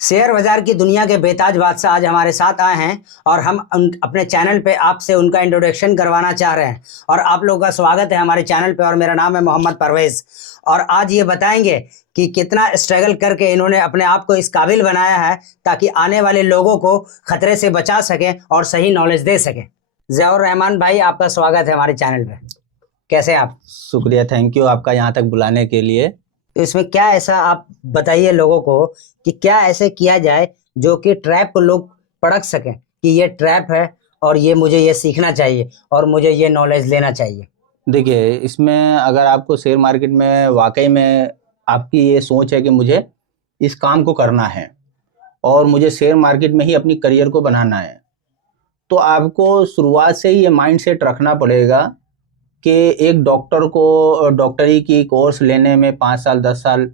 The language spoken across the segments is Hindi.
शेयर बाजार की दुनिया के बेताज बादशाह आज हमारे साथ आए हैं और हम अपने चैनल पे आपसे उनका इंट्रोडक्शन करवाना चाह रहे हैं और आप लोगों का स्वागत है हमारे चैनल पे। और मेरा नाम है मोहम्मद परवेज़ और आज ये बताएंगे कि कितना स्ट्रगल करके इन्होंने अपने आप को इस काबिल बनाया है ताकि आने वाले लोगों को खतरे से बचा सकें और सही नॉलेज दे सकें। ज़ियाउर रहमान भाई, आपका स्वागत है हमारे चैनल पे। कैसे हैं आप? शुक्रिया, थैंक यू आपका यहाँ तक बुलाने के लिए। तो इसमें क्या ऐसा आप बताइए लोगों को कि क्या ऐसे किया जाए जो कि ट्रैप को लोग परख सकें कि ये ट्रैप है और ये मुझे ये सीखना चाहिए और मुझे ये नॉलेज लेना चाहिए। देखिए, इसमें अगर आपको शेयर मार्केट में वाकई में आपकी ये सोच है कि मुझे इस काम को करना है और मुझे शेयर मार्केट में ही अपनी करियर को बनाना है, तो आपको शुरुआत से ही ये माइंडसेट रखना पड़ेगा कि एक डॉक्टर को डॉक्टरी की कोर्स लेने में 5 साल 10 साल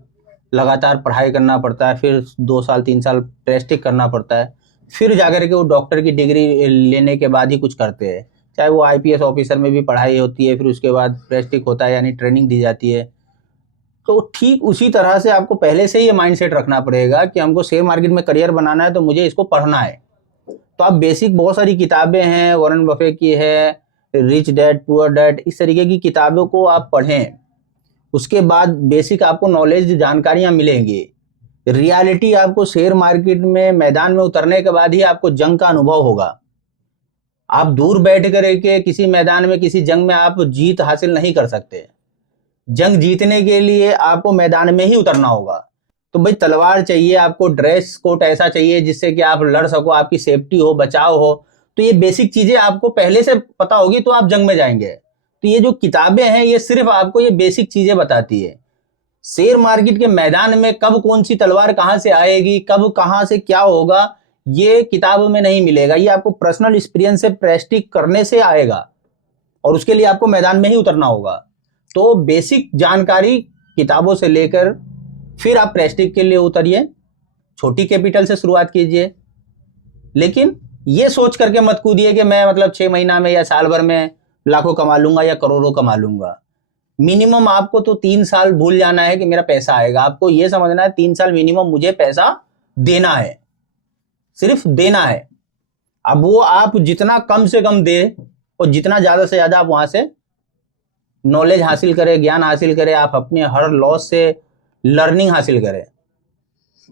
लगातार पढ़ाई करना पड़ता है, फिर 2 साल 3 साल प्रैक्टिस करना पड़ता है, फिर जाकर के वो डॉक्टर की डिग्री लेने के बाद ही कुछ करते हैं। चाहे वो आईपीएस ऑफिसर में भी पढ़ाई होती है, फिर उसके बाद प्रैक्टिस होता है यानी ट्रेनिंग दी जाती है। तो ठीक उसी तरह से आपको पहले से ही ये माइंडसेट रखना पड़ेगा कि हमको शेयर मार्केट में करियर बनाना है तो मुझे इसको पढ़ना है। तो आप बेसिक बहुत सारी किताबें हैं, वॉरेन बफे की है, रिच डैड पुअर डैड, इस तरीके की किताबों को आप पढ़ें। उसके बाद बेसिक आपको नॉलेज जानकारियां मिलेंगी। रियलिटी आपको शेयर मार्केट में मैदान में उतरने के बाद ही आपको जंग का अनुभव होगा। आप दूर बैठ कर के किसी मैदान में किसी जंग में आप जीत हासिल नहीं कर सकते। जंग जीतने के लिए आपको मैदान में ही उतरना होगा। तो भाई तलवार चाहिए, आपको ड्रेस कोट ऐसा चाहिए जिससे कि आप लड़ सको, आपकी सेफ्टी हो, बचाव हो। तो ये बेसिक चीजें आपको पहले से पता होगी तो आप जंग में जाएंगे। तो ये जो किताबें हैं ये सिर्फ आपको ये बेसिक चीजें बताती है। शेयर मार्केट के मैदान में कब कौन सी तलवार कहां से आएगी, कब कहां से क्या होगा, ये किताब में नहीं मिलेगा। ये आपको पर्सनल एक्सपीरियंस से प्रैक्टिस करने से आएगा और उसके लिए आपको मैदान में ही उतरना होगा। तो बेसिक जानकारी किताबों से लेकर फिर आप प्रैक्टिस के लिए उतरिए। छोटी कैपिटल से शुरुआत कीजिए, लेकिन ये सोच करके मत कूदिए कि मैं मतलब 6 महीना में या साल भर में लाखों कमा लूंगा या करोड़ों कमा लूंगा। मिनिमम आपको तो 3 साल भूल जाना है कि मेरा पैसा आएगा। आपको ये समझना है 3 साल मिनिमम मुझे पैसा देना है, सिर्फ देना है। अब वो आप जितना कम से कम दे और जितना ज्यादा से ज्यादा आप वहां से नॉलेज हासिल करें, ज्ञान हासिल करें, आप अपने हर लॉस से लर्निंग हासिल करें।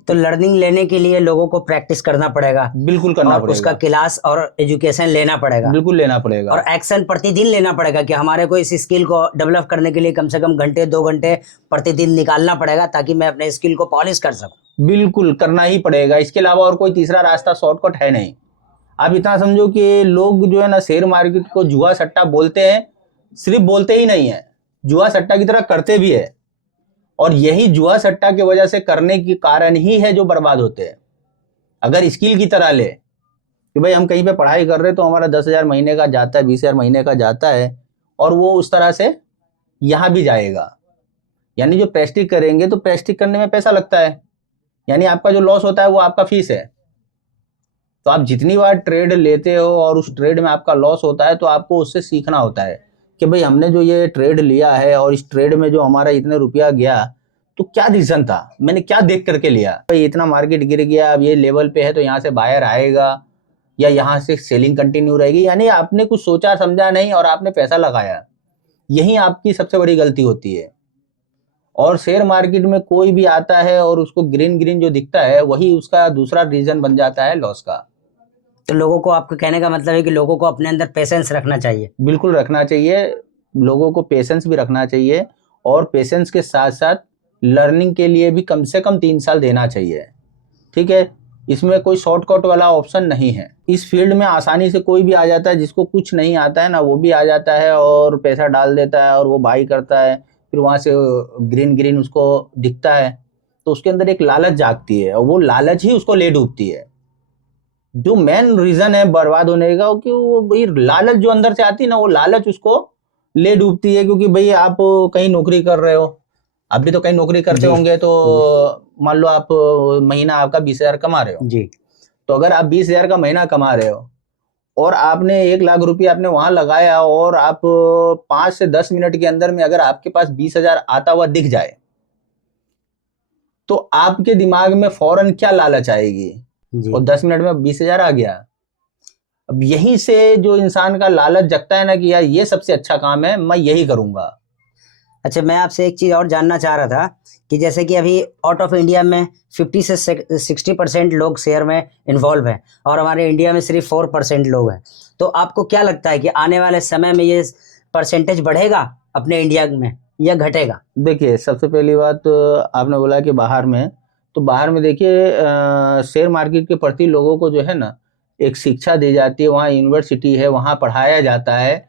तो लर्निंग लेने के लिए लोगों को प्रैक्टिस करना पड़ेगा, बिल्कुल करना और पड़ेगा, उसका क्लास और एजुकेशन लेना पड़ेगा, बिल्कुल लेना पड़ेगा, और एक्शन प्रतिदिन लेना पड़ेगा कि हमारे को इस स्किल को डेवलप करने के लिए कम से कम घंटे 2 घंटे प्रतिदिन निकालना पड़ेगा ताकि मैं अपने स्किल को पॉलिश कर सकूं। बिल्कुल करना ही पड़ेगा। इसके अलावा और कोई तीसरा रास्ता शॉर्टकट है नहीं। आप इतना समझो कि लोग जो है ना शेयर मार्केट को जुआ सट्टा बोलते हैं, सिर्फ बोलते ही नहीं है, जुआ सट्टा की तरह करते भी है। और यही जुआ सट्टा की वजह से करने के कारण ही है जो बर्बाद होते हैं। अगर स्किल की तरह ले कि भाई हम कहीं पे पढ़ाई कर रहे तो हमारा 10,000 महीने का जाता है, 20,000 महीने का जाता है, और वो उस तरह से यहाँ भी जाएगा। यानी जो प्रैक्टिस करेंगे तो प्रैक्टिस करने में पैसा लगता है, यानी आपका जो लॉस होता है वो आपका फीस है। तो आप जितनी बार ट्रेड लेते हो और उस ट्रेड में आपका लॉस होता है तो आपको उससे सीखना होता है कि भाई हमने जो ये ट्रेड लिया है और इस ट्रेड में जो हमारा इतने रुपया गया तो क्या रीजन था, मैंने क्या देख करके लिया। भाई इतना मार्केट गिर गया, अब ये लेवल पे है तो यहाँ से बायर आएगा या यहाँ से सेलिंग कंटिन्यू रहेगी। यानी आपने कुछ सोचा समझा नहीं और आपने पैसा लगाया। यही आपकी सबसे बड़ी गलती होती है। और शेयर मार्केट में कोई भी आता है और उसको ग्रीन ग्रीन जो दिखता है वही उसका दूसरा रीजन बन जाता है लॉस का। तो लोगों को, आपके कहने का मतलब है कि लोगों को अपने अंदर पेशेंस रखना चाहिए। बिल्कुल रखना चाहिए, लोगों को पेशेंस भी रखना चाहिए और पेशेंस के साथ साथ लर्निंग के लिए भी कम से कम 3 साल देना चाहिए। ठीक है, इसमें कोई शॉर्टकट वाला ऑप्शन नहीं है। इस फील्ड में आसानी से कोई भी आ जाता है, जिसको कुछ नहीं आता है ना वो भी आ जाता है और पैसा डाल देता है और वो बाई करता है, फिर वहां से ग्रीन ग्रीन उसको दिखता है तो उसके अंदर एक लालच जागती है और वो लालच ही उसको ले डूबती है। जो मेन रीजन है बर्बाद होने का कि वो भाई लालच जो अंदर से आती है ना, वो लालच उसको ले डूबती है। क्योंकि भाई आप कहीं नौकरी कर रहे हो, आप भी तो कहीं नौकरी करते होंगे, तो मान लो आप महीना आपका 20,000 कमा रहे हो जी। तो अगर आप 20,000 का महीना कमा रहे हो और आपने 1 लाख रुपया आपने वहां लगाया और आप 5 से 10 मिनट के अंदर में अगर आपके पास 20,000 आता हुआ दिख जाए तो आपके दिमाग में फौरन क्या लालच आएगी, जी। और 10 मिनट में 20,000 आ गया। अब यहीं से जो इंसान का लालच जगता है ना कि यार ये सबसे अच्छा काम है, मैं यही करूंगा। अच्छा, मैं आपसे एक चीज़ और जानना चाह रहा था कि जैसे कि अभी आउट ऑफ इंडिया में 50 से 60% लोग शेयर में इन्वॉल्व हैं और हमारे इंडिया में सिर्फ 4% लोग हैं। तो आपको क्या लगता है कि आने वाले समय में ये परसेंटेज बढ़ेगा अपने इंडिया में या घटेगा? देखिए, सबसे पहली बात तो आपने बोला कि बाहर में, तो बाहर में देखिए शेयर मार्केट के प्रति लोगों को जो है ना एक शिक्षा दी जाती है, वहाँ यूनिवर्सिटी है, वहाँ पढ़ाया जाता है,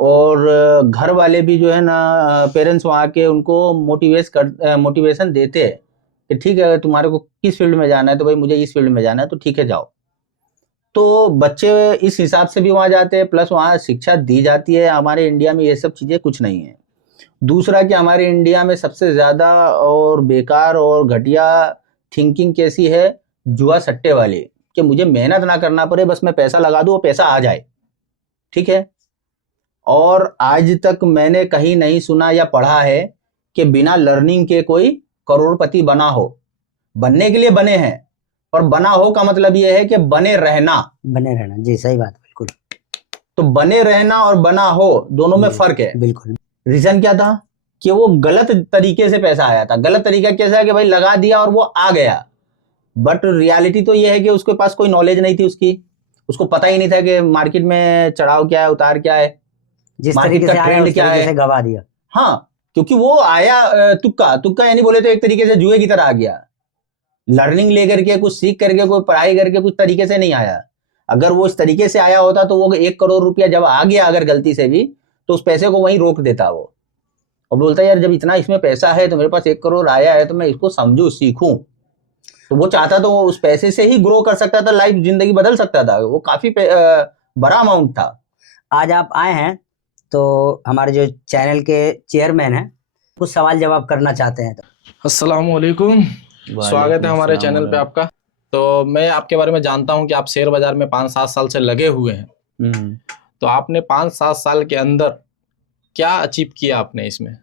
और घर वाले भी जो है ना पेरेंट्स वहाँ के उनको मोटिवेशन देते हैं कि ठीक है, अगर तुम्हारे को किस फील्ड में जाना है तो भाई मुझे इस फील्ड में जाना है, तो ठीक है जाओ। तो बच्चे इस हिसाब से भी वहाँ जाते हैं, प्लस वहाँ शिक्षा दी जाती है। हमारे इंडिया में ये सब चीज़ें कुछ नहीं है। दूसरा कि हमारे इंडिया में सबसे ज़्यादा और बेकार और घटिया थिंकिंग कैसी है, जुआ सट्टे वाली, कि मुझे मेहनत ना करना पड़े, बस मैं पैसा लगा दूँ और पैसा आ जाए, ठीक है। और आज तक मैंने कहीं नहीं सुना या पढ़ा है कि बिना लर्निंग के कोई करोड़पति बना हो। बनने के लिए बने हैं, और बना हो का मतलब यह है कि बने रहना। बने रहना, जी सही बात, बिल्कुल। तो बने रहना और बना हो दोनों में फर्क है। बिल्कुल। रीजन क्या था कि वो गलत तरीके से पैसा आया था। गलत तरीका कैसा है कि भाई लगा दिया और वो आ गया, बट रियलिटी तो ये है कि उसके पास कोई नॉलेज नहीं थी उसकी, उसको पता ही नहीं था कि मार्केट में चढ़ाव क्या है, उतार क्या है, जिस मार्केट तरीके का से आया ट्रेंड उस क्या तरीके है। से गवा दिया। हाँ, क्योंकि वो आया तुक्का तुक्का, यानी बोले तो एक तरीके से जुए की तरह आ गया। लर्निंग लेकर के, कुछ सीख करके, कोई पढ़ाई करके, कुछ तरीके से नहीं आया। अगर वो इस तरीके से आया होता तो वो 1 करोड़ रुपया जब आ गया अगर गलती से भी, तो उस पैसे को वहीं रोक देता वो, और बोलता यार जब इतना इसमें पैसा है तो मेरे पास 1 करोड़ आया है तो मैं इसको समझूं, सीखूं। तो वो चाहता तो वो उस पैसे से ही ग्रो कर सकता था, लाइफ जिंदगी बदल सकता था। वो काफी बड़ा अमाउंट था। आज आप आए हैं तो हमारे जो चैनल के चेयरमैन हैं कुछ सवाल जवाब करना चाहते हैं। अस्सलाम वालेकुम, स्वागत है हमारे चैनल पे आपका। तो मैं आपके बारे में जानता हूं कि आप शेयर बाजार में 5-7 साल से लगे हुए हैं। तो आपने 5-7 साल के अंदर क्या अचीव किया आपने इसमें?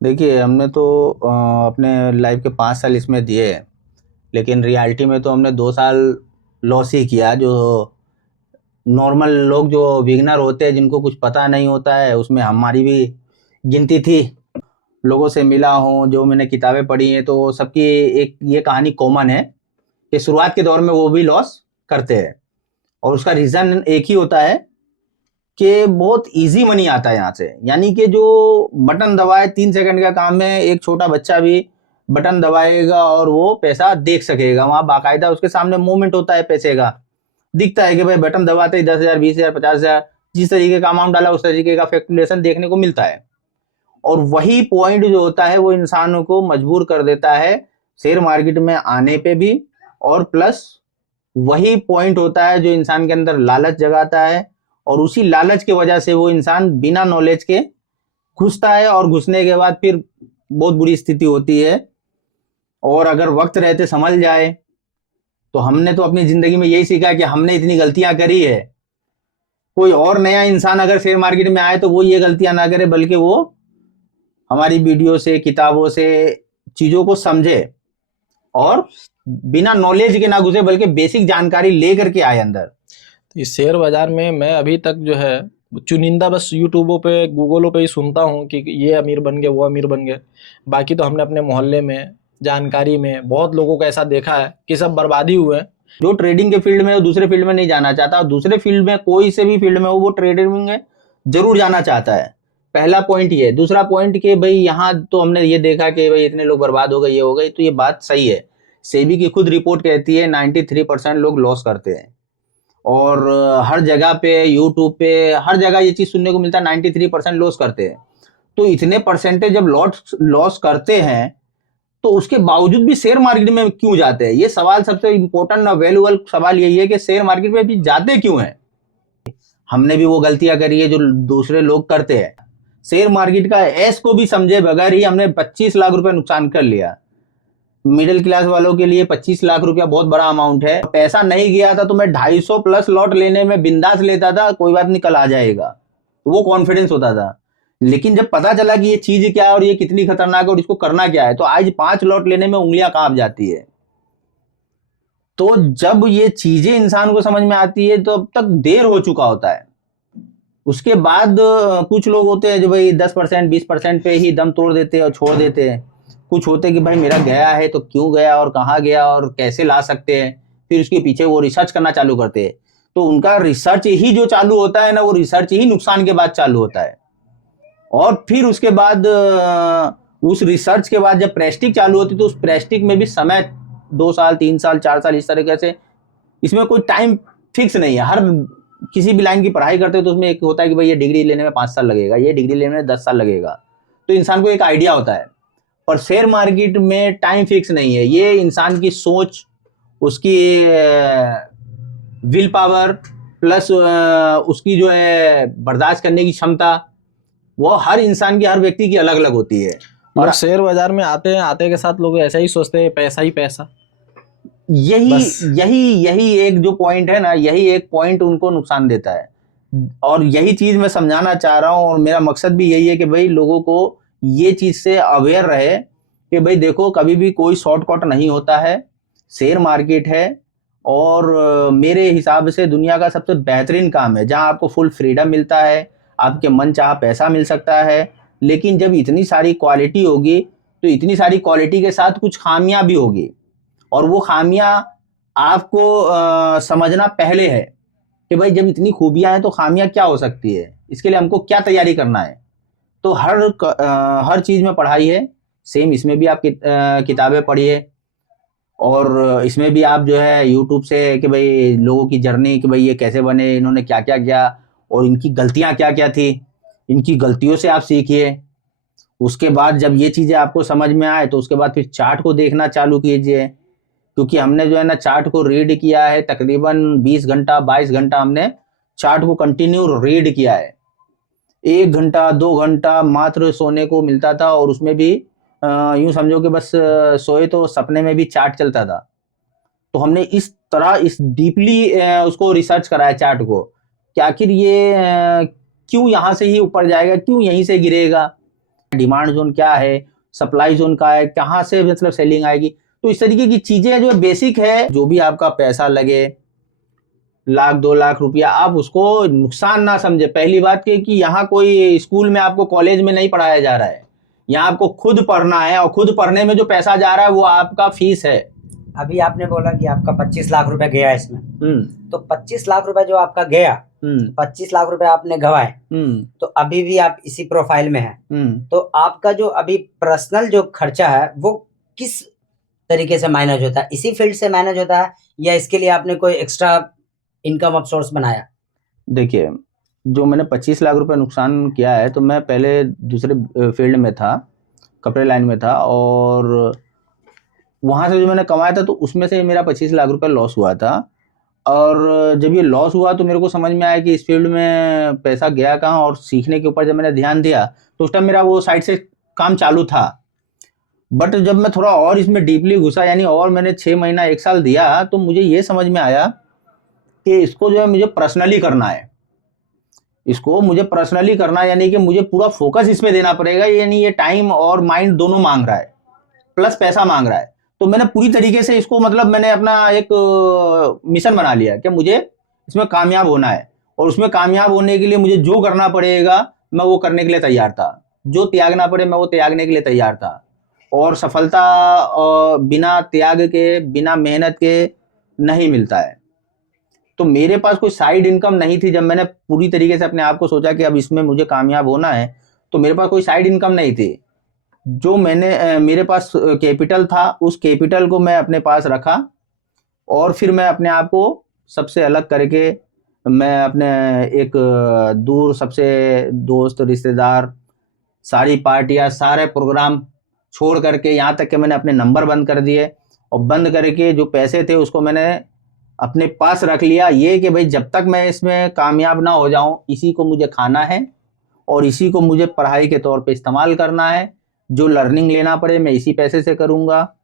देखिए, हमने तो अपने लाइफ के 5 साल इसमें दिए हैं, लेकिन रियलिटी में तो हमने 2 साल लॉस ही किया। जो नॉर्मल लोग जो बिगिनर होते हैं, जिनको कुछ पता नहीं होता है, उसमें हमारी भी गिनती थी। लोगों से मिला हूँ, जो मैंने किताबें पढ़ी हैं, तो सबकी एक ये कहानी कॉमन है कि शुरुआत के दौर में वो भी लॉस करते हैं, और उसका रीज़न एक ही होता है कि बहुत इजी मनी आता है यहाँ से। यानी कि जो बटन दबाए, 3 सेकंड का काम है, एक छोटा बच्चा भी बटन दबाएगा और वो पैसा देख सकेगा। वहाँ बाकायदा उसके सामने मूवमेंट होता है, पैसे का दिखता है कि भाई बटन दबाते ही 10,000, 20,000, 50,000, जिस तरीके का अमाउंट डाला उस तरीके का फैक्चुलेशन देखने को मिलता है। और वही पॉइंट जो होता है वो इंसानों को मजबूर कर देता है शेयर मार्केट में आने पे भी, और प्लस वही पॉइंट होता है जो इंसान के अंदर लालच जगाता है, और उसी लालच की वजह से वो इंसान बिना नॉलेज के घुसता है, और घुसने के बाद फिर बहुत बुरी स्थिति होती है। और अगर वक्त रहते समझ जाए, तो हमने तो अपनी जिंदगी में यही सीखा कि हमने इतनी गलतियां करी है। कोई और नया इंसान अगर शेयर मार्केट में आए तो वो ये गलतियां ना करे, बल्कि वो हमारी वीडियो से, किताबों से चीजों को समझे, और बिना नॉलेज के ना घुसे, बल्कि बेसिक जानकारी लेकर के आए अंदर। तो इस शेयर बाजार में मैं अभी तक जो है चुनिंदा बस यूट्यूबों पे, गूगलों पे ही सुनता हूँ कि ये अमीर बन गए, वो अमीर बन गए। बाकी तो हमने अपने मोहल्ले में, जानकारी में बहुत लोगों को ऐसा देखा है कि सब बर्बादी हुए हैं। जो ट्रेडिंग के फील्ड में, वो दूसरे फील्ड में नहीं जाना चाहता, और दूसरे फील्ड में, कोई से भी फील्ड में हो, वो ट्रेडिंग में जरूर जाना चाहता है। पहला पॉइंट ये। दूसरा पॉइंट कि भाई यहाँ तो हमने ये देखा कि भाई इतने लोग बर्बाद हो गए, ये हो गए, तो ये बात सही है। सेबी की खुद रिपोर्ट कहती है 93% लोग लॉस करते हैं, और हर जगह पे, यूट्यूब पे, हर जगह ये चीज सुनने को मिलता है 93% लॉस करते हैं। तो इतने परसेंटेज जब लॉस करते हैं, तो उसके बावजूद भी शेयर मार्केट में क्यों जाते हैं? ये सवाल सबसे इंपॉर्टेंट और वैल्यूएबल सवाल यही है कि शेयर मार्केट में भी जाते क्यों हैं? हमने भी वो गलतियां करी है जो दूसरे लोग करते हैं। शेयर मार्केट का एस को भी समझे बगैर ही हमने 25 लाख रुपए नुकसान कर लिया। मिडिल क्लास वालों के लिए 25 लाख रुपया बहुत बड़ा अमाउंट है। पैसा नहीं गया था तो मैं 250 प्लस लॉट लेने में बिंदास लेता था, कोई बात नहीं कल आ जाएगा, वो कॉन्फिडेंस होता था। लेकिन जब पता चला कि ये चीज क्या है और ये कितनी खतरनाक है और इसको करना क्या है, तो आज 5 लॉट लेने में उंगलियां कांप जाती है। तो जब ये चीजें इंसान को समझ में आती है तो अब तक देर हो चुका होता है। उसके बाद कुछ लोग होते हैं जो भाई 10% 20% पे ही दम तोड़ देते हैं और छोड़ देते हैं। कुछ होते हैं कि भाई मेरा गया है तो क्यों गया और कहाँ गया और कैसे ला सकते हैं, फिर उसके पीछे वो रिसर्च करना चालू करते हैं। तो उनका रिसर्च ही जो चालू होता है ना, वो रिसर्च ही नुकसान के बाद चालू होता है। और फिर उसके बाद उस रिसर्च के बाद जब प्रेस्टिक चालू होती है तो उस प्रेस्टिक में भी समय 2 साल 3 साल 4 साल इस तरीके से, इसमें कोई टाइम फिक्स नहीं है। हर किसी भी लाइन की पढ़ाई करते हो तो उसमें एक होता है कि भाई ये डिग्री लेने में 5 साल लगेगा, ये डिग्री लेने में 10 साल लगेगा, तो इंसान को एक आइडिया होता है। पर शेयर मार्केट में टाइम फिक्स नहीं है। ये इंसान की सोच, उसकी विल पावर प्लस उसकी जो है बर्दाश्त करने की क्षमता, वो हर इंसान की, हर व्यक्ति की अलग अलग होती है। और शेयर बाजार में आते हैं, आते के साथ लोग ऐसा ही सोचते हैं पैसा ही पैसा। यही बस। यही एक जो पॉइंट है ना, यही एक पॉइंट उनको नुकसान देता है। और यही चीज मैं समझाना चाह रहा हूँ और मेरा मकसद भी यही है कि भाई लोगों को ये चीज से अवेयर रहे कि भाई देखो कभी भी कोई शॉर्टकट नहीं होता है। शेयर मार्केट है और मेरे हिसाब से दुनिया का सबसे बेहतरीन काम है जहां आपको फुल फ्रीडम मिलता है, आपके मन चाहा पैसा मिल सकता है। लेकिन जब इतनी सारी क्वालिटी होगी तो इतनी सारी क्वालिटी के साथ कुछ खामियां भी होगी, और वो खामियां आपको समझना पहले है कि भाई जब इतनी खूबियां हैं तो खामियां क्या हो सकती है, इसके लिए हमको क्या तैयारी करना है। तो हर चीज में पढ़ाई है। सेम इसमें भी आप किताबें पढ़िए और इसमें भी आप जो है यूट्यूब से कि भाई लोगों की जर्नी, कि भाई ये कैसे बने, इन्होंने क्या क्या किया और इनकी गलतियां क्या क्या थी, इनकी गलतियों से आप सीखिए। उसके बाद जब ये चीजें आपको समझ में आए तो उसके बाद फिर चार्ट को देखना चालू कीजिए, क्योंकि हमने जो है ना चार्ट को रीड किया है तकरीबन 20 घंटा 22 घंटा हमने चार्ट को कंटिन्यू रीड किया है। 1 घंटा 2 घंटा मात्र सोने को मिलता था और उसमें भी यूं समझो कि बस सोए तो सपने में भी चार्ट चलता था। तो हमने इस तरह इस डीपली उसको रिसर्च करा है चार्ट को कि आखिर ये क्यों यहाँ से ही ऊपर जाएगा, क्यों यहीं से गिरेगा, डिमांड जोन क्या है, सप्लाई जोन क्या है, कहाँ से मतलब सेलिंग आएगी। तो इस तरीके की चीजें जो बेसिक है, जो भी आपका पैसा लगे 1 लाख 2 लाख रुपया, आप उसको नुकसान ना समझे। पहली बात कि यहाँ कोई स्कूल में आपको कॉलेज में नहीं पढ़ाया जा रहा है, यहाँ आपको खुद पढ़ना है और खुद पढ़ने में जो पैसा जा रहा है वो आपका फीस है। अभी आपने बोला कि आपका 25 लाख रुपए गया इसमें, तो 25 लाख रुपए जो आपका गया, 25 लाख रुपए आपने गवाए, तो अभी भी आप इसी प्रोफाइल में हैं। तो आपका जो अभी पर्सनल जो खर्चा है वो किस तरीके से मैनेज होता है? इसी फील्ड से मैनेज होता है या इसके लिए आपने कोई एक्स्ट्रा इनकम ऑफ सोर्स बनाया? देखिए, जो मैंने 25 लाख रुपए नुकसान किया है, तो मैं पहले दूसरे फील्ड में था, कपड़े लाइन में था, और वहाँ से जो मैंने कमाया था तो उसमें से मेरा 25 लाख रुपए लॉस हुआ था। और जब ये लॉस हुआ तो मेरे को समझ में आया कि इस फील्ड में पैसा गया कहाँ, और सीखने के ऊपर जब मैंने ध्यान दिया तो उस टाइम मेरा वो साइड से काम चालू था। बट जब मैं थोड़ा और इसमें डीपली घुसा, यानी और मैंने 6 महीना 1 साल दिया, तो मुझे ये समझ में आया कि इसको जो है मुझे पर्सनली करना है, इसको मुझे पर्सनली करना है, यानी कि मुझे पूरा फोकस इसमें देना पड़ेगा। यानी ये टाइम और माइंड दोनों मांग रहा है, प्लस पैसा मांग रहा है। तो मैंने पूरी तरीके से इसको मतलब मैंने अपना एक मिशन बना लिया कि मुझे इसमें कामयाब होना है, और उसमें कामयाब होने के लिए मुझे जो करना पड़ेगा मैं वो करने के लिए तैयार था, जो त्यागना पड़े मैं वो त्यागने के लिए तैयार था। और सफलता बिना त्याग के, बिना मेहनत के नहीं मिलता है। तो मेरे पास कोई साइड इनकम नहीं थी। जब मैंने पूरी तरीके से अपने आप को सोचा कि अब इसमें मुझे कामयाब होना है, तो मेरे पास कोई साइड इनकम नहीं थी। जो मेरे पास कैपिटल था, उस कैपिटल को मैं अपने पास रखा, और फिर मैं अपने आप को सबसे अलग करके मैं अपने एक दूर सबसे दोस्त रिश्तेदार, सारी पार्टियां, सारे प्रोग्राम छोड़ करके, यहाँ तक कि मैंने अपने नंबर बंद कर दिए, और बंद करके जो पैसे थे उसको मैंने अपने पास रख लिया। ये कि भाई जब तक मैं इसमें कामयाब ना हो जाऊं, इसी को मुझे खाना है और इसी को मुझे पढ़ाई के तौर पे इस्तेमाल करना है। जो लर्निंग लेना पड़े मैं इसी पैसे से करूंगा।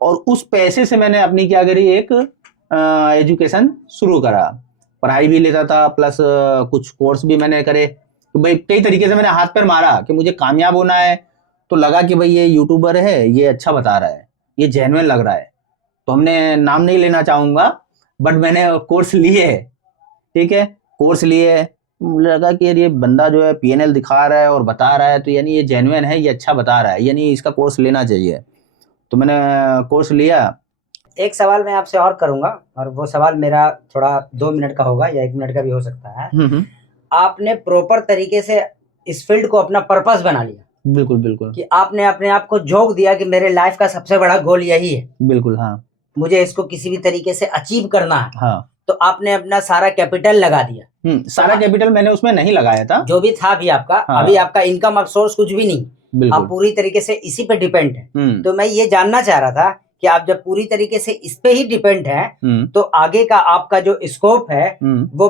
और उस पैसे से मैंने अपनी क्या करी, एक एजुकेशन शुरू करा। पढ़ाई भी लेता था, प्लस कुछ कोर्स भी मैंने करे, तो भाई कई तरीके से मैंने हाथ पैर मारा कि मुझे कामयाब होना है, तो लगा कि भाई ये यूट्यूबर है, ये अच्छा बता रहा है, ये जेन्युइन लग रहा है। तो हमने नाम नहीं लेना चाहूंगा, बट मैंने कोर्स लिए, ठीक है, कोर्स लिए, मुझे लगा कि यार ये बंदा जो है पीएनएल दिखा रहा है और बता रहा है, तो यानी ये जेन्युइन है, ये अच्छा बता रहा है, यानी इसका कोर्स लेना चाहिए। तो मैंने कोर्स लिया। एक सवाल मैं आपसे और करूंगा, और वो सवाल मेरा थोड़ा 2 मिनट का होगा या 1 मिनट का भी हो सकता है। आपने प्रॉपर तरीके से इस फील्ड को अपना पर्पस बना लिया, बिल्कुल बिल्कुल, कि आपने अपने आप को झोंक दिया कि मेरे लाइफ का सबसे बड़ा गोल यही है, बिल्कुल, हाँ मुझे इसको किसी भी तरीके से अचीव करना है। हाँ। तो आपने अपना सारा कैपिटल लगा दिया। सारा कैपिटल मैंने उसमें नहीं लगाया था, जो भी था भी आपका, हाँ। अभी आपका इनकम अब सोर्स कुछ भी नहीं, आप बिल्कुल। पूरी तरीके से इसी पे डिपेंड है। तो तो मैं ये जानना चाह रहा था कि आप जब पूरी तरीके से इस पे ही डिपेंड है, तो आगे का आपका जो स्कोप है वो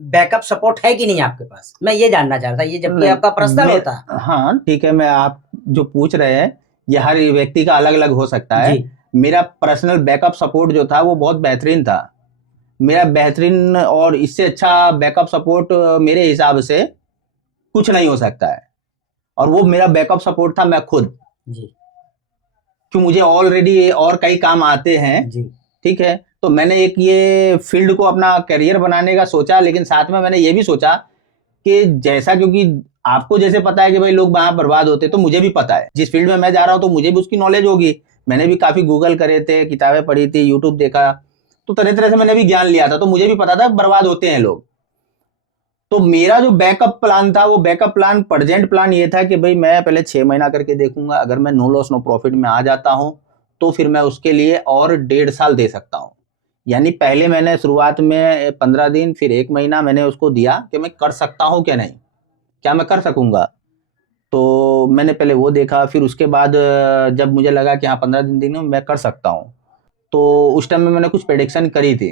बैकअप सपोर्ट है कि नहीं आपके पास, मैं ये जानना चाह रहा था। ये जबकि आपका पर्सनल होता है। हाँ ठीक है, मैं आप जो पूछ रहे हैं ये हर व्यक्ति का अलग अलग हो सकता है। जी। मेरा पर्सनल बैकअप सपोर्ट जो था वो बहुत बेहतरीन था, मेरा बेहतरीन, और इससे अच्छा बैकअप सपोर्ट मेरे हिसाब से कुछ नहीं हो सकता है। और वो मेरा बैकअप सपोर्ट था मैं खुद जी, कि मुझे ऑलरेडी और कई काम आते हैं जी, ठीक है। तो मैंने एक ये फील्ड को अपना करियर बनाने का सोचा, लेकिन साथ में मैंने ये भी सोचा कि जैसा, क्योंकि आपको जैसे पता है कि भाई लोग वहां बर्बाद होते, तो मुझे भी पता है जिस फील्ड में मैं जा रहा हूँ, तो मुझे भी उसकी नॉलेज होगी। मैंने भी काफी गूगल करे थे, किताबें पढ़ी थी, यूट्यूब देखा, तो तरह तरह से मैंने भी ज्ञान लिया था, तो मुझे भी पता था बर्बाद होते हैं लोग। तो मेरा जो बैकअप प्लान था, वो बैकअप प्लान, प्रेजेंट प्लान ये था कि भाई मैं पहले 6 महीना करके देखूंगा, अगर मैं नो लॉस नो प्रॉफिट में आ जाता हूं तो फिर मैं उसके लिए और 1.5 साल दे सकता हूं। यानी पहले मैंने शुरुआत में 15 दिन, फिर 1 महीना मैंने उसको दिया कि मैं कर सकता हूं क्या नहीं, क्या मैं कर सकूंगा। तो मैंने पहले वो देखा, फिर उसके बाद जब मुझे लगा कि हाँ 15 दिन में मैं कर सकता हूँ, तो उस टाइम में मैंने कुछ प्रेडिक्शन करी थी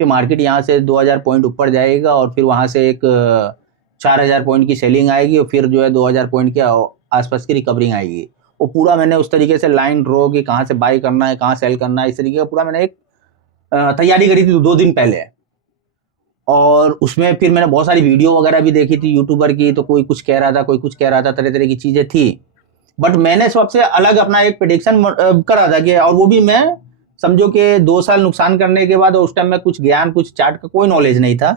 कि मार्केट यहाँ से 2000 पॉइंट ऊपर जाएगा और फिर वहाँ से एक 4000 पॉइंट की सेलिंग आएगी और फिर जो है 2000 पॉइंट के आसपास की रिकवरिंग आएगी। वो पूरा मैंने उस तरीके से लाइन ड्रॉ की, कहाँ से बाई करना है, कहाँ सेल करना है, इस तरीके का पूरा मैंने एक तैयारी करी थी 2 दिन पहले। और उसमें फिर मैंने बहुत सारी वीडियो वगैरह भी देखी थी यूट्यूबर की, तो कोई कुछ कह रहा था, कोई कुछ कह रहा था, तरह तरह की चीजें थी। बट मैंने सबसे अलग अपना एक प्रेडिक्शन करा था कि, और वो भी मैं समझो कि 2 साल नुकसान करने के बाद, उस टाइम में कुछ ज्ञान, कुछ चार्ट का कोई नॉलेज नहीं था,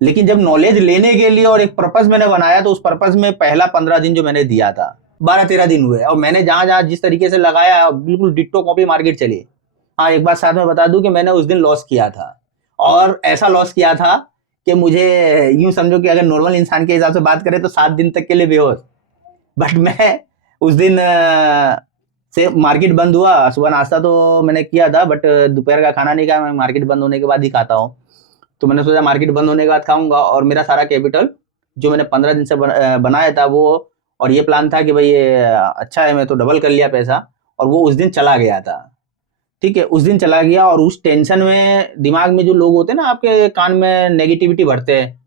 लेकिन जब नॉलेज लेने के लिए और एक पर्पस मैंने बनाया, तो उस पर्पस में पहला 15 दिन जो मैंने दिया था, 12-13 दिन हुए, और मैंने जहां जहां जिस तरीके से लगाया बिल्कुल डिट्टो कॉपी मार्केट चली। हाँ एक बात साथ में बता दूं कि मैंने उस दिन लॉस किया था, और ऐसा लॉस किया था कि मुझे यूं समझो कि अगर नॉर्मल इंसान के हिसाब से बात करें तो 7 दिन तक के लिए बेहोश। बट मैं उस दिन से मार्केट बंद हुआ, सुबह नाश्ता तो मैंने किया था, बट दोपहर का खाना नहीं खाया, मैं मार्केट बंद होने के बाद ही खाता हूँ। तो मैंने सोचा मार्केट बंद होने के बाद खाऊंगा, और मेरा सारा कैपिटल जो मैंने 15 दिन से बनाया था वो, और ये प्लान था कि भाई ये अच्छा है, मैं तो डबल कर लिया पैसा, और वो उस दिन चला गया था। ठीक है, उस दिन चला गया, और उस टेंशन में दिमाग में जो लोग होते हैं ना, आपके कान में नेगेटिविटी भरते हैं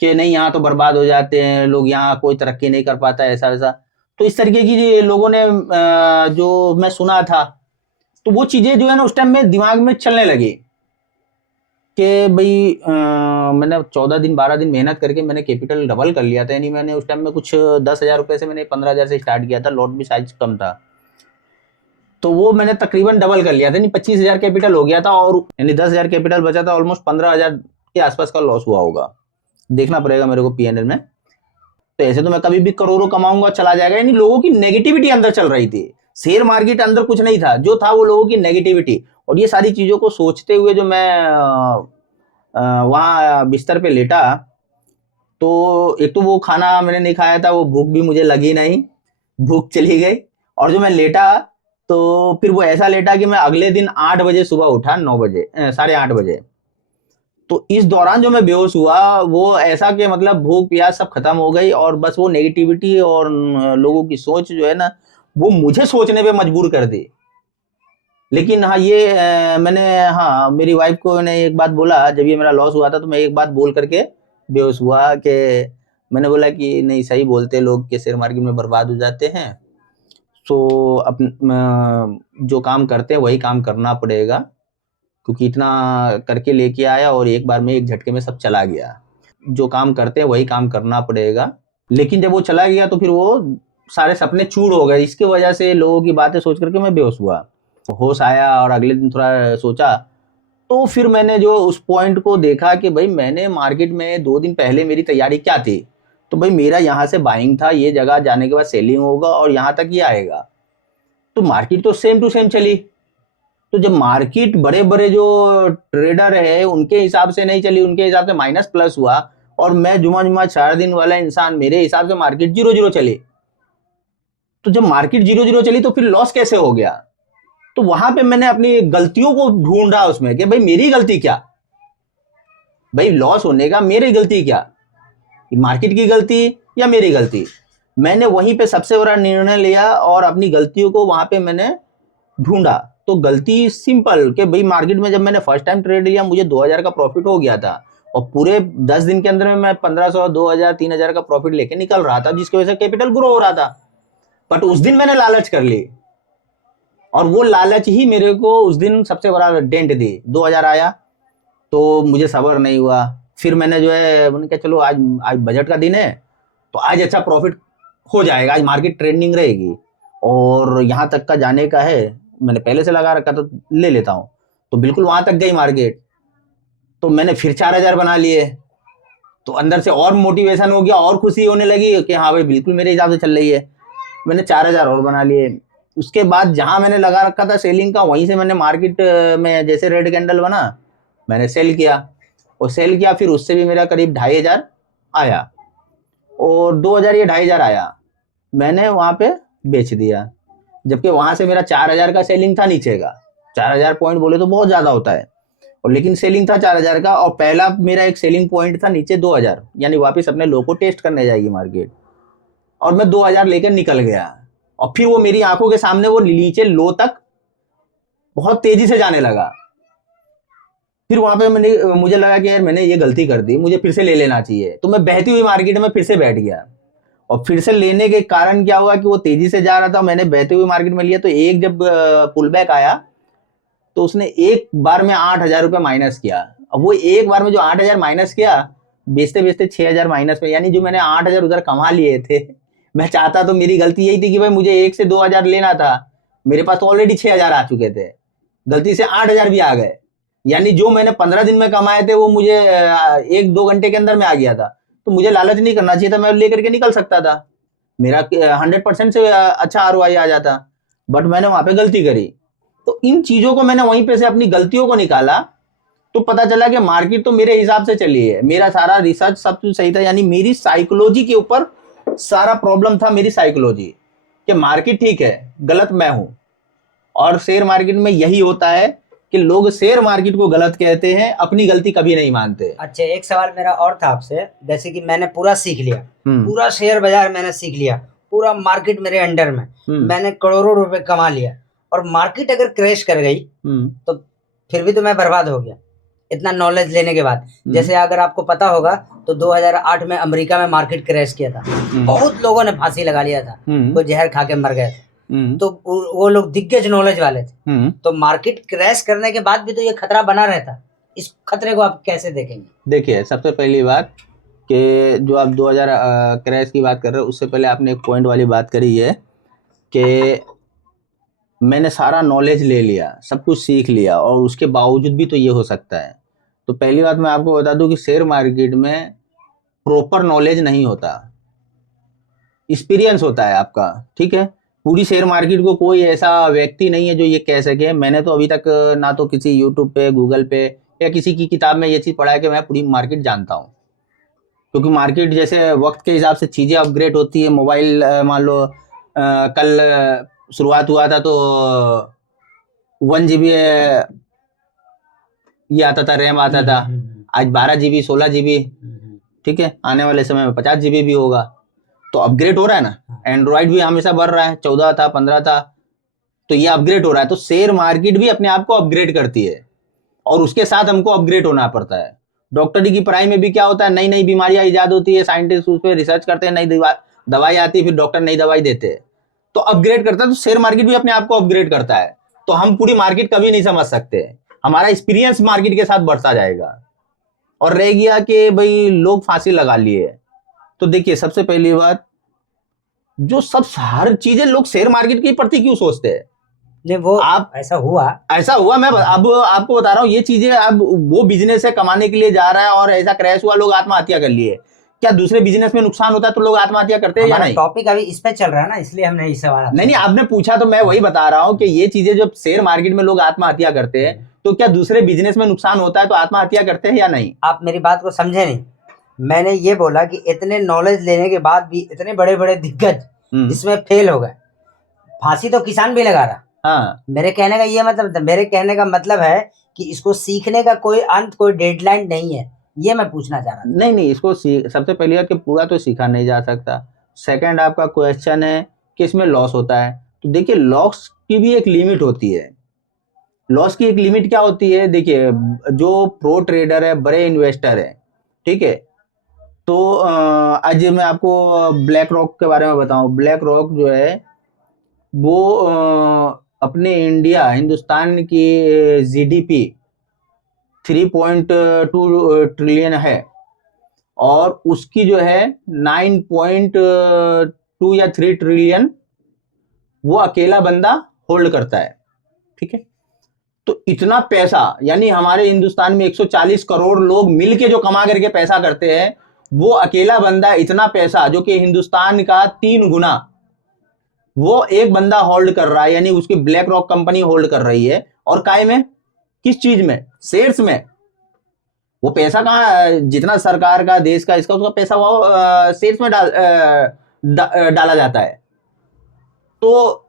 कि नहीं यहाँ तो बर्बाद हो जाते हैं लोग, यहाँ कोई तरक्की नहीं कर पाता, ऐसा वैसा। तो इस तरीके की लोगों ने जो मैं सुना था, तो वो चीजें जो है ना उस टाइम में दिमाग में चलने लगी कि भाई मैंने 14 दिन 12 दिन मेहनत करके मैंने कैपिटल डबल कर लिया था। यानी मैंने उस टाइम में कुछ 10,000 रुपए से मैंने 15,000 से स्टार्ट किया था, लॉट भी साइज कम था, तो वो मैंने तकरीबन डबल कर लिया था, यानी 25,000 कैपिटल हो गया था, और यानी 10,000 कैपिटल बचा था, ऑलमोस्ट 15,000 के आसपास का लॉस हुआ होगा, देखना पड़ेगा मेरे को पीएनएल में। तो ऐसे तो मैं कभी भी करोड़ों कमाऊंगा, चला जाएगा। यानी लोगों की नेगेटिविटी अंदर चल रही थी, शेयर मार्केट अंदर कुछ नहीं था, जो था वो लोगों की नेगेटिविटी। और ये सारी चीजों को सोचते हुए जो मैं वहाँ बिस्तर पे लेटा, तो एक तो वो खाना मैंने नहीं खाया था, वो भूख भी मुझे लगी नहीं, भूख चली गई। और जो मैं लेटा, तो फिर वो ऐसा लेटा कि मैं अगले दिन 8 बजे सुबह उठा, 9 बजे 8:30 बजे। तो इस दौरान जो मैं बेहोश हुआ, वो ऐसा कि मतलब भूख प्यास सब खत्म हो गई, और बस वो नेगेटिविटी और लोगों की सोच जो है ना, वो मुझे सोचने पे मजबूर कर दी। लेकिन हाँ ये मैंने, हाँ मेरी वाइफ को मैंने एक बात बोला, जब ये मेरा लॉस हुआ था, तो मैं एक बात बोल करके बेहोश हुआ कि मैंने बोला कि नहीं, सही बोलते लोग कि शेयर मार्केट में बर्बाद हो जाते हैं, तो जो काम करते हैं वही काम करना पड़ेगा, क्योंकि इतना करके लेके आया और एक बार में एक झटके में सब चला गया। जो काम करते हैं वही काम करना पड़ेगा। लेकिन जब वो चला गया तो फिर वो सारे सपने चूर हो गए। इसकी वजह से लोगों की बातें सोच करके मैं बेहोश हुआ। होश आया और अगले दिन थोड़ा सोचा, तो फिर मैंने जो उस पॉइंट को देखा कि भाई मैंने मार्केट में 2 दिन पहले मेरी तैयारी क्या थी, तो भाई मेरा यहाँ से बाइंग था, ये जगह जाने के बाद सेलिंग होगा और यहाँ तक ये आएगा। तो मार्केट तो सेम टू सेम चली। तो जब मार्केट बड़े बड़े जो ट्रेडर है उनके हिसाब से नहीं चली, उनके हिसाब से माइनस प्लस हुआ, और मैं जुमा जुमा 4 दिन वाला इंसान, मेरे हिसाब से मार्केट 0-0 चली। तो जब मार्केट 0-0 चली तो फिर लॉस कैसे हो गया? तो वहां पे मैंने अपनी गलतियों को ढूंढा उसमें कि भाई मेरी गलती क्या, भाई लॉस होने का मेरी गलती क्या, मार्केट की गलती या मेरी गलती। मैंने वहीं पे सबसे बड़ा निर्णय लिया और अपनी गलतियों को वहां पे मैंने ढूंढा। तो गलती सिंपल कि भाई मार्केट में जब मैंने फर्स्ट टाइम ट्रेड लिया मुझे 2000 का प्रॉफिट हो गया था, और पूरे 10 दिन के अंदर में मैं 1500, 2000, 3000 का प्रॉफिट लेके निकल रहा था, जिसकी वजह से कैपिटल ग्रो हो रहा था। बट उस दिन मैंने लालच कर ली, और वो लालच ही मेरे को उस दिन सबसे बड़ा डेंट दी। 2000 आया तो मुझे सब्र नहीं हुआ। फिर मैंने जो है मैंने कहा चलो आज आज बजट का दिन है, तो आज अच्छा प्रॉफिट हो जाएगा, आज मार्केट ट्रेंडिंग रहेगी और यहाँ तक का जाने का है, मैंने पहले से लगा रखा तो ले लेता हूँ। तो बिल्कुल वहां तक गई मार्केट, तो मैंने फिर 4000 बना लिए। तो अंदर से और मोटिवेशन हो गया और खुशी होने लगी कि हाँ भाई बिल्कुल मेरे हिसाब से चल रही है। मैंने 4000 और बना लिए। उसके बाद जहां मैंने लगा रखा था सेलिंग का, वहीं से मैंने मार्केट में जैसे रेड कैंडल बना मैंने सेल किया, और सेल किया फिर उससे भी मेरा करीब 2500 आया, और 2000 या 2500 आया, मैंने वहां पे बेच दिया। जबकि वहां से मेरा 4000 का सेलिंग था नीचे का। 4000 पॉइंट बोले तो बहुत ज्यादा होता है, और लेकिन सेलिंग था 4000 का, और पहला मेरा एक सेलिंग पॉइंट था नीचे 2000, यानी वापस अपने लो को टेस्ट करने जाएगी मार्केट, और मैं 2000 लेकर निकल गया। और फिर वो मेरी आंखों के सामने वो नीचे लो तक बहुत तेजी से जाने लगा। फिर वहां पे मुझे लगा कि यार मैंने ये गलती कर दी, मुझे फिर से ले लेना चाहिए। तो मैं बहती हुई मार्केट में फिर से बैठ गया, और फिर से लेने के कारण क्या हुआ कि वो तेजी से जा रहा था, मैंने बहती हुई मार्केट में लिया। तो एक जब पुल बैक आया तो उसने एक बार में 8000 रुपये माइनस किया। अब वो एक बार में जो 8000 माइनस किया, बेचते बेचते 6000 माइनस में, यानी जो मैंने 8000 उधर कमा लिए थे, मैं चाहता तो मेरी गलती यही थी कि भाई मुझे 1 से 2000 लेना था, मेरे पास तो ऑलरेडी 6000 आ चुके थे, गलती से 8000 भी आ गए, यानी जो मैंने 15 दिन में कमाए थे वो मुझे 1-2 घंटे के अंदर में आ गया था। तो मुझे लालच नहीं करना चाहिए था, मैं लेकर के निकल सकता था, मेरा 100% से अच्छा ROI आ जाता, बट मैंने वहां पे गलती करी। तो इन चीजों को मैंने वहीं पे से अपनी गलतियों को निकाला, तो पता चला कि मार्केट तो मेरे हिसाब से चली है, मेरा सारा रिसर्च सब कुछ सही था, यानी मेरी साइकोलॉजी के ऊपर सारा प्रॉब्लम था, मेरी साइकोलॉजी कि मार्केट ठीक है, गलत मैं हूं। और शेयर मार्केट में यही होता है कि लोग शेयर मार्केट को गलत कहते हैं, अपनी गलती कभी नहीं मानते। अच्छा, एक सवाल मेरा और था आपसे, जैसे कि मैंने पूरा सीख लिया, पूरा शेयर बाजार मैंने सीख लिया, पूरा मार्केट मेरे अंडर में, मैंने करोड़ों रुपए कमा लिया, और मार्केट अगर क्रैश कर गई तो फिर भी तो मैं बर्बाद हो गया इतना नॉलेज लेने के बाद। जैसे अगर आपको पता होगा तो 2008 में अमेरिका में मार्केट क्रैश किया था, बहुत लोगों ने फांसी लगा लिया था, कोई जहर खा के मर गए थे। तो वो लोग दिग्गज नॉलेज वाले थे। तो मार्केट क्रैश करने के बाद भी तो ये खतरा बना रहता, इस खतरे को आप कैसे देखेंगे? देखिए, सबसे पहली बात कि जो आप 2000 क्रैश की बात कर रहे हो, उससे पहले आपने एक पॉइंट वाली बात करी है कि मैंने सारा नॉलेज ले लिया, सब कुछ सीख लिया, और उसके बावजूद भी तो ये हो सकता है। तो पहली बात मैं आपको बता दूं कि शेयर मार्केट में प्रॉपर नॉलेज नहीं होता, एक्सपीरियंस होता है आपका, ठीक है। पूरी शेयर मार्केट को कोई ऐसा व्यक्ति नहीं है जो ये कह सके। मैंने तो अभी तक ना तो किसी यूट्यूब पे, गूगल पे या किसी की किताब में ये चीज़ पढ़ा है कि मैं पूरी मार्केट जानता हूँ, क्योंकि मार्केट जैसे वक्त के हिसाब से चीज़ें अपग्रेड होती है। मोबाइल मान लो कल शुरुआत हुआ था तो 1 GB ये आता था, रैम आता था, आज 12 GB, 16 GB, ठीक है। आने वाले समय में 50 GB भी होगा, तो अपग्रेड हो रहा है ना। एंड्रॉइड भी हमेशा बढ़ रहा है, 14 था, 15 था, तो ये अपग्रेड हो रहा है। तो शेयर मार्केट भी अपने आप को अपग्रेड करती है, और उसके साथ हमको अपग्रेड होना पड़ता है। डॉक्टरी की पढ़ाई में भी क्या होता है, नई नई बीमारियां इजाद होती है, साइंटिस्ट उस पर रिसर्च करते हैं, नई दवाई आती है, फिर डॉक्टर नई दवाई देते हैं, तो अपग्रेड करता है। तो शेयर मार्केट भी अपने आप को अपग्रेड करता है। तो हम पूरी मार्केट कभी नहीं समझ सकते, हमारा एक्सपीरियंस मार्केट के साथ बढ़ता जाएगा। और रह गया कि भाई लोग फांसी लगा लिए, तो देखिए सबसे पहली बात, जो सब हर चीजें लोग शेयर मार्केट के प्रति क्यों सोचते हैं? नहीं वो आप ऐसा हुआ। ऐसा हुआ, मैं अब आपको बता रहा हूँ, ये चीजें अब वो बिजनेस है कमाने के लिए जा रहा है और ऐसा क्रैश हुआ, लोग आत्महत्या कर लिए। क्या दूसरे बिजनेस में नुकसान होता है तो लोग आत्महत्या करते हैं या हमारा नहीं? टॉपिक अभी इस पे चल रहा है ना, इसलिए हमने ये सवाल आपसे नहीं, आपने पूछा तो मैं वही बता रहा हूँ कि ये चीजें जब शेयर मार्केट में लोग आत्महत्या करते हैं तो क्या दूसरे बिजनेस में नुकसान होता है तो आत्महत्या करते हैं या नहीं? आप मेरी बात को समझे नहीं। मैंने ये बोला कि इतने नॉलेज लेने के बाद भी इतने बड़े बड़े दिग्गज इसमें फेल हो गए। फांसी तो किसान भी लगा रहा। हाँ, मेरे कहने का ये मतलब, मेरे कहने का मतलब है कि इसको सीखने का कोई अंत, कोई डेडलाइन नहीं है, ये मैं पूछना चाह रहा था। नहीं, इसको सबसे पहली बात कि पूरा तो सीखा नहीं जा सकता। सेकंड, आपका क्वेश्चन है कि इसमें लॉस होता है, तो देखिए लॉस की भी एक लिमिट होती है। लॉस की एक लिमिट क्या होती है? देखिए जो प्रो ट्रेडर है, बड़े इन्वेस्टर है, ठीक है, तो आज मैं आपको ब्लैक रॉक के बारे में बताऊं। ब्लैक रॉक जो है वो अपने हिंदुस्तान की जीडीपी 3.2 ट्रिलियन है और उसकी जो है 9.2 या 3 ट्रिलियन वो अकेला बंदा होल्ड करता है, ठीक है। तो इतना पैसा, यानी हमारे हिंदुस्तान में 140 करोड़ लोग मिलके जो कमा करके पैसा करते हैं, वो अकेला बंदा इतना पैसा, जो कि हिंदुस्तान का 3 गुना, वो एक बंदा होल्ड कर रहा है, यानी उसकी ब्लैक रॉक कंपनी होल्ड कर रही है। और काय में, किस चीज में? शेयर्स में। वो पैसा कहाँ, जितना सरकार का, देश का, इसका, उसका पैसा वो शेयर्स में डाला जाता है। तो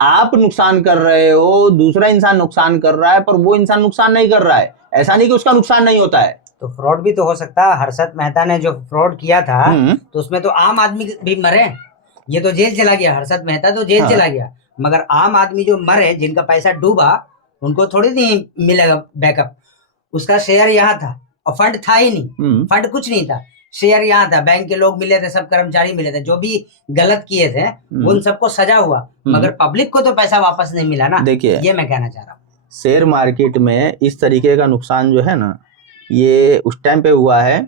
आप नुकसान कर रहे हो, दूसरा इंसान नुकसान कर रहा है, पर वो इंसान नुकसान नहीं कर रहा है। ऐसा नहीं कि उसका नुकसान नहीं होता है। तो फ्रॉड भी तो हो सकता है। हर्षद मेहता ने जो फ्रॉड किया था तो उसमें तो आम आदमी भी मरे। ये तो जेल चला गया, हर्षद मेहता तो जेल चला गया, मगर आम आदमी जो मरे, जिनका पैसा डूबा, उनको थोड़ी नहीं मिलेगा बैकअप। उसका शेयर यहाँ था और फंड था ही नहीं, फंड कुछ नहीं था, शेयर यहाँ था, बैंक के लोग मिले थे, सब कर्मचारी मिले थे, जो भी गलत किए थे उन सबको सजा हुआ, मगर पब्लिक को तो पैसा वापस नहीं मिला ना। देखिए, ये मैं कहना चाह रहा हूँ। शेयर मार्केट में इस तरीके का नुकसान जो है ना, ये उस टाइम पे हुआ है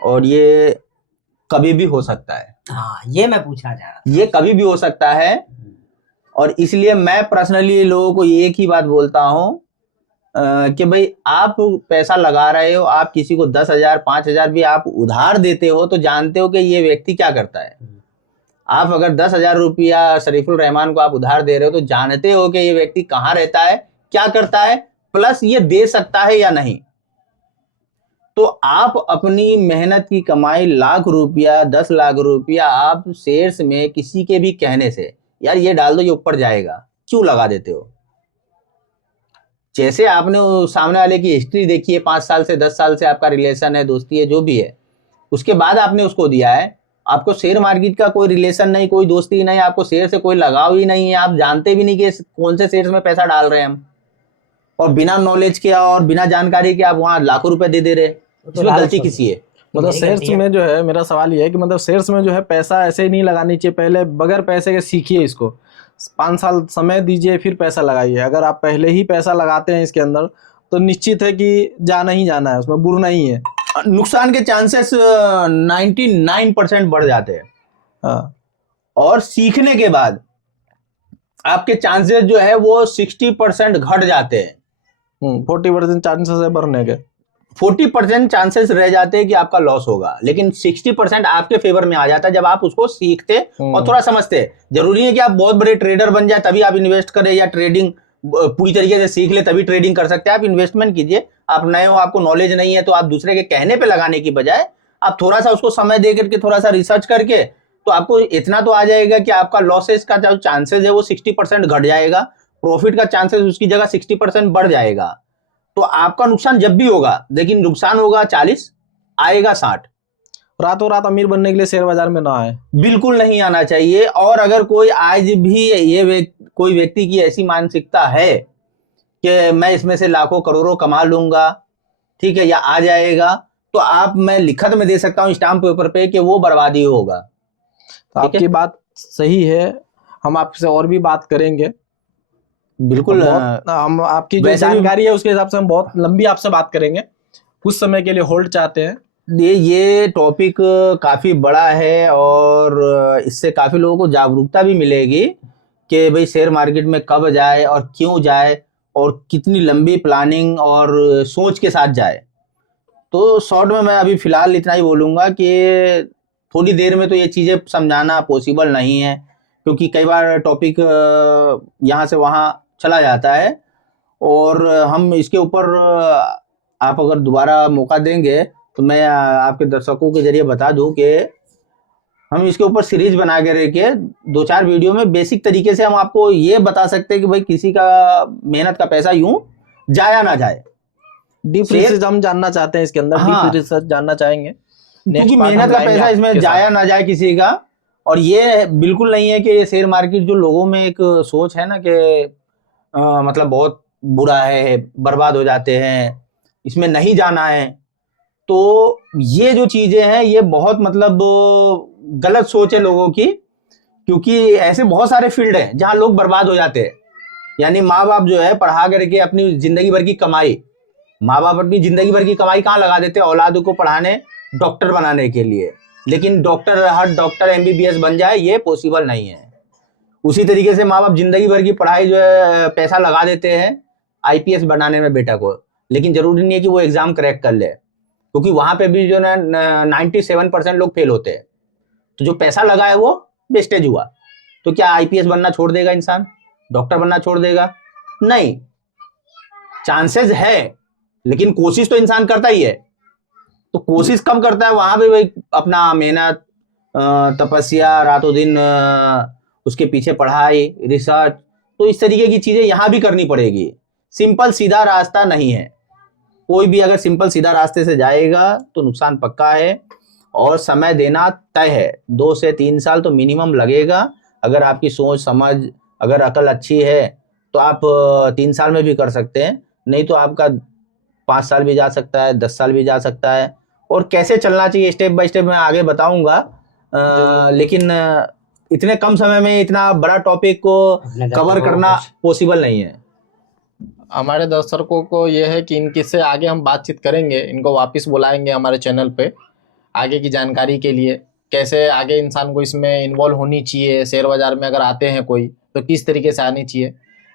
और ये कभी भी हो सकता है। हाँ, ये मैं पूछना चाह रहा था। ये कभी भी हो सकता है और इसलिए मैं पर्सनली लोगों को एक ही बात बोलता हूँ कि भाई आप पैसा लगा रहे हो, आप किसी को 10,000 5,000 भी आप उधार देते हो तो जानते हो कि ये व्यक्ति क्या करता है। आप अगर 10,000 रुपया शरीफुल रहमान को आप उधार दे रहे हो तो जानते हो कि ये व्यक्ति कहाँ रहता है, क्या करता है, प्लस ये दे सकता है या नहीं। तो आप अपनी मेहनत की कमाई लाख रुपया, 10 लाख रुपया आप शेयर्स में किसी के भी कहने से, यार ये डाल दो ये ऊपर जाएगा, क्यों लगा देते हो? जैसे आपने सामने वाले की हिस्ट्री देखी है, 5 साल से 10 साल से आपका रिलेशन है, दोस्ती है, जो भी है, उसके बाद आपने उसको दिया है। आपको शेयर मार्केट का कोई रिलेशन नहीं, कोई दोस्ती नहीं, आपको शेयर से कोई लगाव ही नहीं है, आप जानते भी नहीं कि कौन से शेयर्स में पैसा डाल रहे हैं हम, और बिना नॉलेज के और बिना जानकारी के आप वहां लाखों रुपए दे रहे हैं। इसमें गलती किसी है? मतलब शेयर्स में जो है, मेरा सवाल ये है कि मतलब शेयर्स में जो है पैसा ऐसे ही नहीं लगानी चाहिए, पहले बगैर पैसे के सीखिए इसको, 5 साल समय दीजिए फिर पैसा लगाइए। अगर आप पहले ही पैसा लगाते हैं इसके अंदर तो निश्चित है कि जाना ही जाना है, उसमें बुरना ही है। नुकसान के चांसेस 99% बढ़ जाते हैं। हाँ, और सीखने के बाद आपके चांसेस जो है वो 60% घट जाते हैं। 40% चांसेस है बढ़ने के, 40% चांसेस रह जाते हैं कि आपका लॉस होगा, लेकिन 60% आपके फेवर में आ जाता है जब आप उसको सीखते और थोड़ा समझते। जरूरी है कि आप बहुत बड़े ट्रेडर बन जाए तभी आप इन्वेस्ट करें, या ट्रेडिंग पूरी तरीके से सीख ले तभी ट्रेडिंग कर सकते हैं। आप इन्वेस्टमेंट कीजिए, आप नए हो, आपको नॉलेज नहीं है, तो आप दूसरे के कहने पे लगाने की बजाय आप थोड़ा सा उसको समय दे करके, थोड़ा सा रिसर्च करके, तो आपको इतना तो आ जाएगा कि आपका लॉसेस का जो चांसेस है वो 60% घट जाएगा, प्रॉफिट का चांसेस उसकी जगह 60% बढ़ जाएगा। तो आपका नुकसान जब भी होगा, लेकिन नुकसान होगा 40, आएगा 60। रातों रात अमीर बनने के लिए शेयर बाजार में ना आए, बिल्कुल नहीं आना चाहिए। और अगर कोई आज भी कोई व्यक्ति की ऐसी मानसिकता है कि मैं इसमें से लाखों करोड़ों कमा लूंगा, ठीक है, या आ जाएगा, तो मैं लिखत में दे सकता हूं स्टाम्प पेपर पे कि वो बर्बादी होगा। तो आपकी बात सही है, हम आपसे और भी बात करेंगे। बिल्कुल, हम आपकी जो जानकारी है उसके हिसाब से हम बहुत लंबी आपसे बात करेंगे। कुछ समय के लिए होल्ड चाहते हैं? ये टॉपिक काफ़ी बड़ा है और इससे काफ़ी लोगों को जागरूकता भी मिलेगी कि भाई शेयर मार्केट में कब जाए और क्यों जाए और कितनी लंबी प्लानिंग और सोच के साथ जाए। तो शॉर्ट में मैं अभी फ़िलहाल इतना ही बोलूँगा कि थोड़ी देर में तो ये चीज़ें समझाना पॉसिबल नहीं है, क्योंकि कई बार टॉपिक यहाँ से वहाँ चला जाता है और हम इसके ऊपर आप अगर दोबारा मौका देंगे तो मैं आपके दर्शकों के जरिए बता दूं कि हम इसके ऊपर सीरीज बना के रखे 2-4 वीडियो में बेसिक तरीके से हम आपको ये बता सकते हैं कि भाई किसी का मेहनत का पैसा यूं जाया ना जाए। डीप रिसर्च हम जानना चाहते हैं इसके अंदर। हाँ। डीप रिसर्च जानना चाहेंगे, क्योंकि मेहनत का पैसा इसमें जाया ना जाए किसी का। और ये बिल्कुल नहीं है कि ये शेयर मार्केट जो लोगों में एक सोच है ना कि मतलब बहुत बुरा है, बर्बाद हो जाते हैं, इसमें नहीं जाना है। तो ये जो चीजें हैं ये बहुत मतलब गलत सोच है लोगों की, क्योंकि ऐसे बहुत सारे फील्ड हैं जहां लोग बर्बाद हो जाते हैं। यानी माँ बाप जो है पढ़ा करके अपनी जिंदगी भर की कमाई, माँ बाप अपनी जिंदगी भर की कमाई कहाँ लगा देते हैं? औलाद को पढ़ाने, डॉक्टर बनाने के लिए। लेकिन हर डॉक्टर MBBS बन जाए ये पॉसिबल नहीं है। उसी तरीके से माँ बाप जिंदगी भर की पढ़ाई जो है पैसा लगा देते हैं IPS बनाने में बेटा को, लेकिन जरूरी नहीं है कि वो एग्जाम क्रैक कर ले, क्योंकि वहां पे भी जो ना 97% लोग फेल होते हैं। तो जो पैसा लगा है वो वेस्टेज हुआ। तो क्या IPS बनना छोड़ देगा इंसान? डॉक्टर बनना छोड़ देगा? नहीं, चांसेस है, लेकिन कोशिश तो इंसान करता ही है। तो कोशिश कब करता है? वहां पे भाई अपना मेहनत, तपस्या, रातों दिन उसके पीछे पढ़ाई, रिसर्च, तो इस तरीके की चीजें यहां भी करनी पड़ेगी। सिंपल सीधा रास्ता नहीं है। कोई भी अगर सिंपल सीधा रास्ते से जाएगा तो नुकसान पक्का है और समय देना तय है। 2 से 3 साल तो मिनिमम लगेगा। अगर आपकी सोच समझ, अगर अकल अच्छी है तो आप 3 साल में भी कर सकते हैं, नहीं तो आपका 5 साल भी जा सकता है, 10 साल भी जा सकता है। और कैसे चलना चाहिए स्टेप बाय स्टेप मैं आगे बताऊंगा। लेकिन इतने कम समय में इतना बड़ा टॉपिक को कवर करना पॉसिबल नहीं है। हमारे दर्शकों को यह है कि इनके से आगे हम बातचीत करेंगे, इनको वापस बुलाएंगे हमारे चैनल पे आगे की जानकारी के लिए। कैसे आगे इंसान को इसमें इन्वॉल्व होनी चाहिए, शेयर बाजार में अगर आते हैं कोई तो किस तरीके से आनी चाहिए,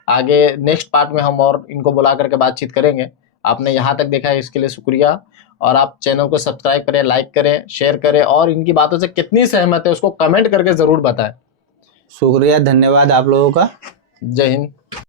आगे नेक्स्ट पार्ट में हम और इनको बुला करके बातचीत करेंगे। आपने यहाँ तक देखा है इसके लिए शुक्रिया। और आप चैनल को सब्सक्राइब करें, लाइक करें, शेयर करें और इनकी बातों से कितनी सहमत है उसको कमेंट करके ज़रूर बताएं। शुक्रिया, धन्यवाद आप लोगों का। जय हिंद।